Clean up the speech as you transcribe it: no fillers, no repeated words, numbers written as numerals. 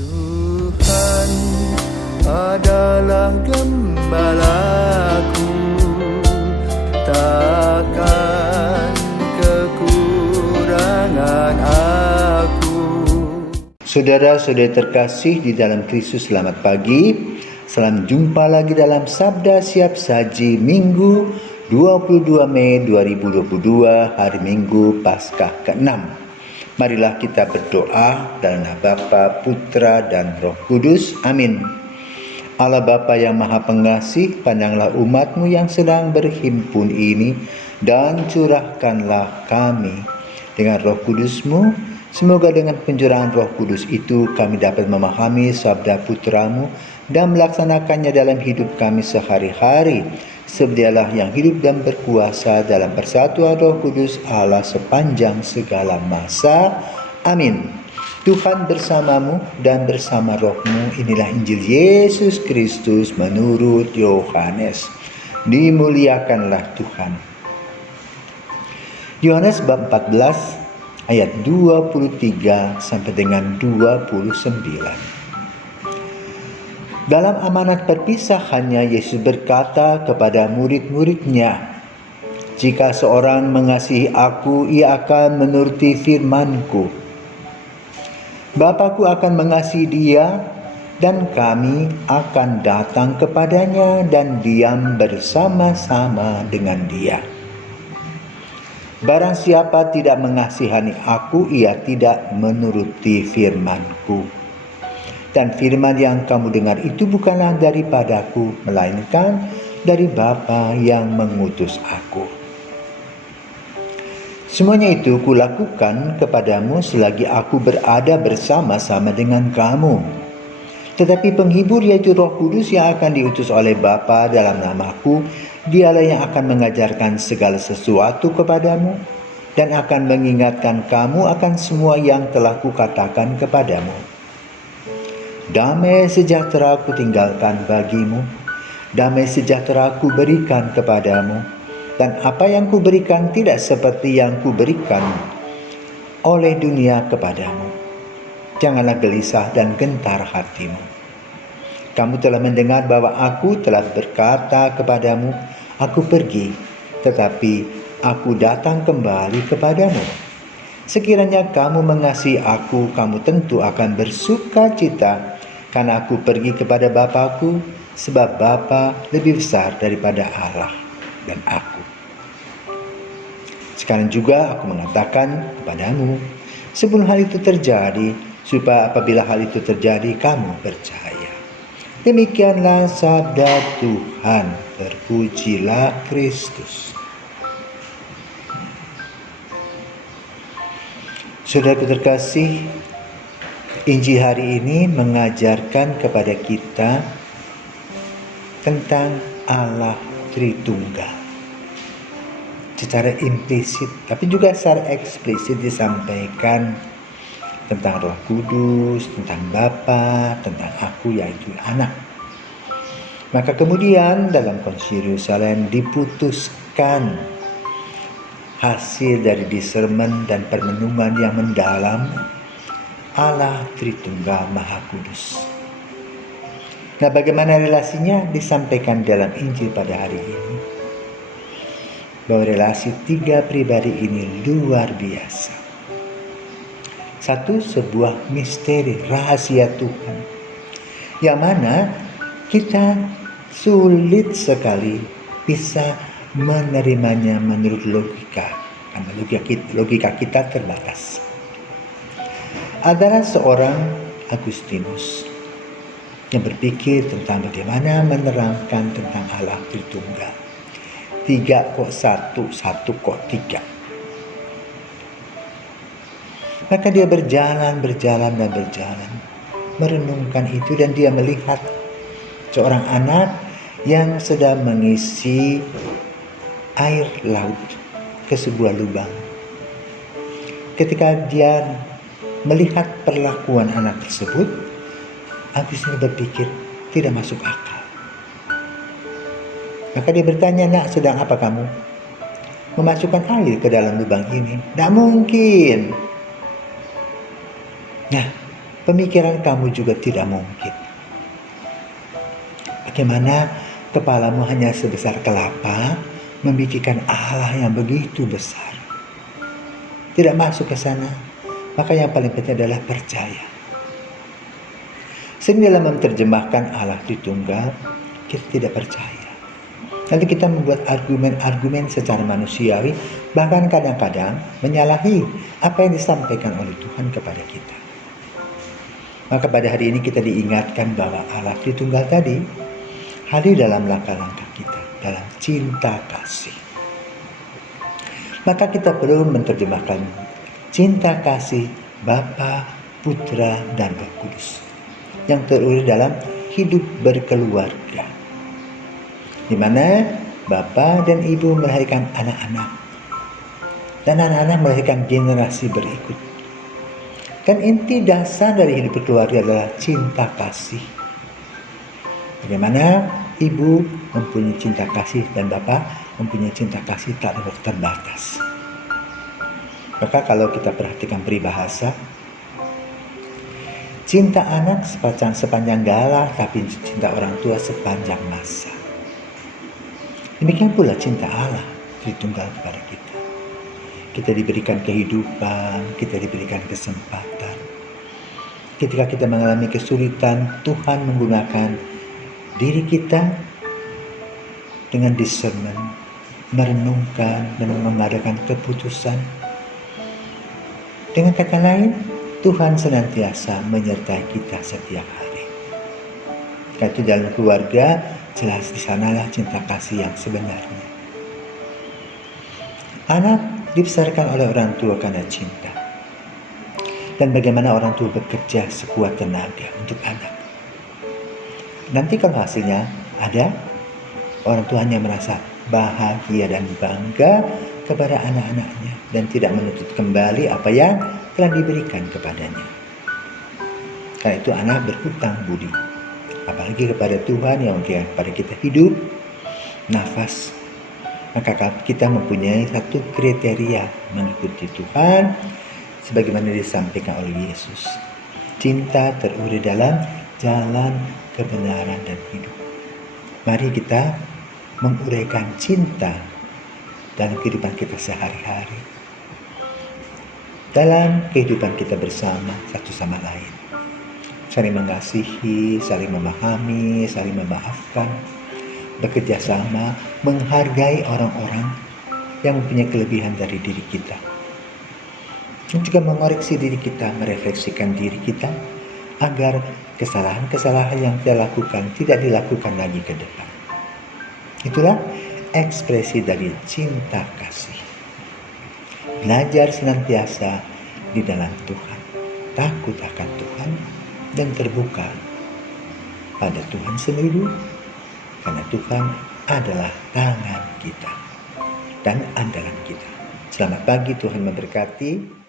Tuhan adalah gembalaku, takkan kekurangan aku. Saudara-saudari terkasih di dalam Kristus, selamat pagi. Salam jumpa lagi dalam Sabda Siap Saji Minggu 22 Mei 2022, hari Minggu Paskah ke-6. Marilah kita berdoa dalam nama Bapa, Putra, dan Roh Kudus. Amin. Allah Bapa yang Maha Pengasih, pandanglah umat-Mu yang sedang berhimpun ini dan curahkanlah kami dengan Roh Kudus-Mu. Semoga dengan pencurahan Roh Kudus itu kami dapat memahami sabda Putra-Mu dan melaksanakannya dalam hidup kami sehari-hari. Sebab Dialah yang hidup dan berkuasa dalam persatuan Roh Kudus Allah sepanjang segala masa. Amin. Tuhan bersamamu dan bersama rohmu. Inilah Injil Yesus Kristus menurut Yohanes. Dimuliakanlah Tuhan. Yohanes bab 14 ayat 23 sampai dengan 29. Dalam amanat perpisahannya, Yesus berkata kepada murid-muridnya, "Jika seorang mengasihi aku, ia akan menuruti firman-Ku. Bapa-Ku akan mengasihi dia, dan kami akan datang kepadanya dan diam bersama-sama dengan dia. Barang siapa tidak mengasihani aku, ia tidak menuruti firman-Ku. Dan firman yang kamu dengar itu bukanlah daripadaku, melainkan dari Bapa yang mengutus aku. Semuanya itu kulakukan kepadamu selagi aku berada bersama-sama dengan kamu. Tetapi penghibur, yaitu Roh Kudus yang akan diutus oleh Bapa dalam namaku, Dialah yang akan mengajarkan segala sesuatu kepadamu dan akan mengingatkan kamu akan semua yang telah kukatakan kepadamu. Damai sejahtera ku tinggalkan bagimu, damai sejahtera ku berikan kepadamu, dan apa yang ku berikan tidak seperti yang ku berikan oleh dunia kepadamu. Janganlah gelisah dan gentar hatimu. Kamu telah mendengar bahwa aku telah berkata kepadamu, aku pergi, tetapi aku datang kembali kepadamu. Sekiranya kamu mengasihi aku, kamu tentu akan bersuka cita, karena aku pergi kepada Bapa-Ku, sebab Bapa lebih besar daripada Allah dan aku. Sekarang juga aku mengatakan kepadamu, sebelum hal itu terjadi, supaya apabila hal itu terjadi, kamu percaya. Demikianlah sabda Tuhan. Terpujilah Kristus. Saudaraku terkasih, Injil hari ini mengajarkan kepada kita tentang Allah Tritunggal. Secara implisit, tapi juga secara eksplisit disampaikan tentang Roh Kudus, tentang Bapa, tentang aku yaitu anak. Maka kemudian dalam Konsili Yerusalem diputuskan hasil dari discernment dan permenungan yang mendalam Allah Tritunggal Maha Kudus. Nah, bagaimana relasinya disampaikan dalam Injil pada hari ini? Bahwa relasi tiga pribadi ini luar biasa. Satu, sebuah misteri, rahasia Tuhan, yang mana kita sulit sekali bisa menerimanya menurut logika, karena logika kita terbatas. Adalah seorang Agustinus yang berpikir tentang bagaimana menerangkan tentang Allah Tritunggal. 3 kok 1, 1 kok 3. Maka dia berjalan merenungkan itu, dan dia melihat seorang anak yang sedang mengisi air laut ke sebuah lubang. Ketika dia melihat perlakuan anak tersebut, Agustinus berpikir tidak masuk akal. Maka dia bertanya, "Nak, sedang apa kamu? Memasukkan air ke dalam lubang ini? Tidak mungkin." Nah, pemikiran kamu juga tidak mungkin. Bagaimana kepalamu hanya sebesar kelapa membikikan Allah yang begitu besar? Tidak masuk ke sana. Maka yang paling penting adalah percaya. Sehingga dalam menerjemahkan Allah Tritunggal, kita tidak percaya. Nanti kita membuat argumen-argumen secara manusiawi, bahkan kadang-kadang menyalahi apa yang disampaikan oleh Tuhan kepada kita. Maka pada hari ini kita diingatkan bahwa Allah Tritunggal tadi hadir dalam langkah-langkah kita, dalam cinta kasih. Maka kita perlu menerjemahkan cinta kasih Bapa, Putra, dan Roh Kudus yang terurut dalam hidup berkeluarga, di mana Bapa dan Ibu melahirkan anak-anak, dan anak-anak melahirkan generasi berikut. Kan inti dasar dari hidup berkeluarga adalah cinta kasih. Bagaimana Ibu mempunyai cinta kasih dan Bapa mempunyai cinta kasih tak terbatas. Maka kalau kita perhatikan peribahasa, cinta anak sepanjang galah, tapi cinta orang tua sepanjang masa. Demikian pula cinta Allah Tritunggal kepada kita. Kita diberikan kehidupan, kita diberikan kesempatan. Ketika kita mengalami kesulitan, Tuhan menggunakan diri kita dengan discernment, merenungkan dan mengadakan keputusan. Dengan kata lain, Tuhan senantiasa menyertai kita setiap hari. Karena itu dalam keluarga, jelas di sanalah cinta kasih yang sebenarnya. Anak dibesarkan oleh orang tua karena cinta. Dan bagaimana orang tua bekerja sekuat tenaga untuk anak. Nanti kalau hasilnya ada, orang tuanya merasa bahagia dan bangga kepada anak-anaknya dan tidak menuntut kembali apa yang telah diberikan kepadanya. Karena itu anak berhutang budi, apalagi kepada Tuhan yang memberikan kepada kita hidup, nafas. Maka kita mempunyai satu kriteria mengikuti Tuhan sebagaimana disampaikan oleh Yesus. Cinta terurut dalam jalan kebenaran dan hidup. Mari kita menguraikan cinta dalam kehidupan kita sehari-hari, dalam kehidupan kita bersama satu sama lain. Saling mengasihi, saling memahami, saling memaafkan, bekerja sama, menghargai orang-orang yang mempunyai kelebihan dari diri kita. Dan juga mengoreksi diri kita, merefleksikan diri kita, agar kesalahan-kesalahan yang kita lakukan tidak dilakukan lagi ke depan. Itulah ekspresi dari cinta kasih. Belajar senantiasa di dalam Tuhan, takut akan Tuhan, dan terbuka pada Tuhan sendiri, karena Tuhan adalah tangan kita dan andalan kita. Selamat pagi, Tuhan memberkati.